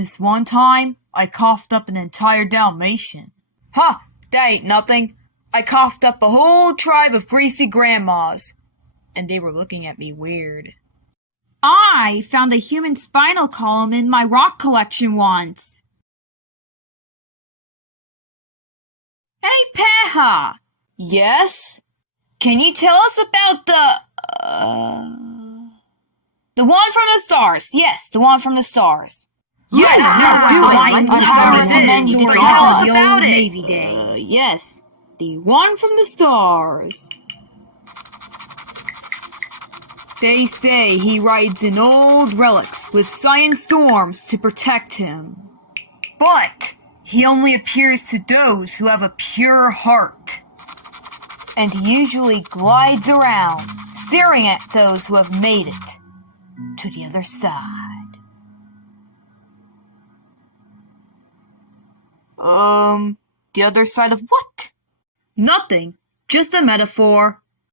This one time, I coughed up an entire Dalmatian. Huh, that ain't nothing. I coughed up a whole tribe of greasy grandmas. And they were looking at me weird. I found a human spinal column in my rock collection once. Hey, Peha! Yes? Can you tell us about the one from the stars? Yes, the one from the stars. Yes, tell us about it. Navy Day. Yes, the one from the stars. They say he rides in old relics with science storms to protect him. But he only appears to those who have a pure heart. And he usually glides around, staring at those who have made it to the other side. The other side of what? Nothing, just a metaphor.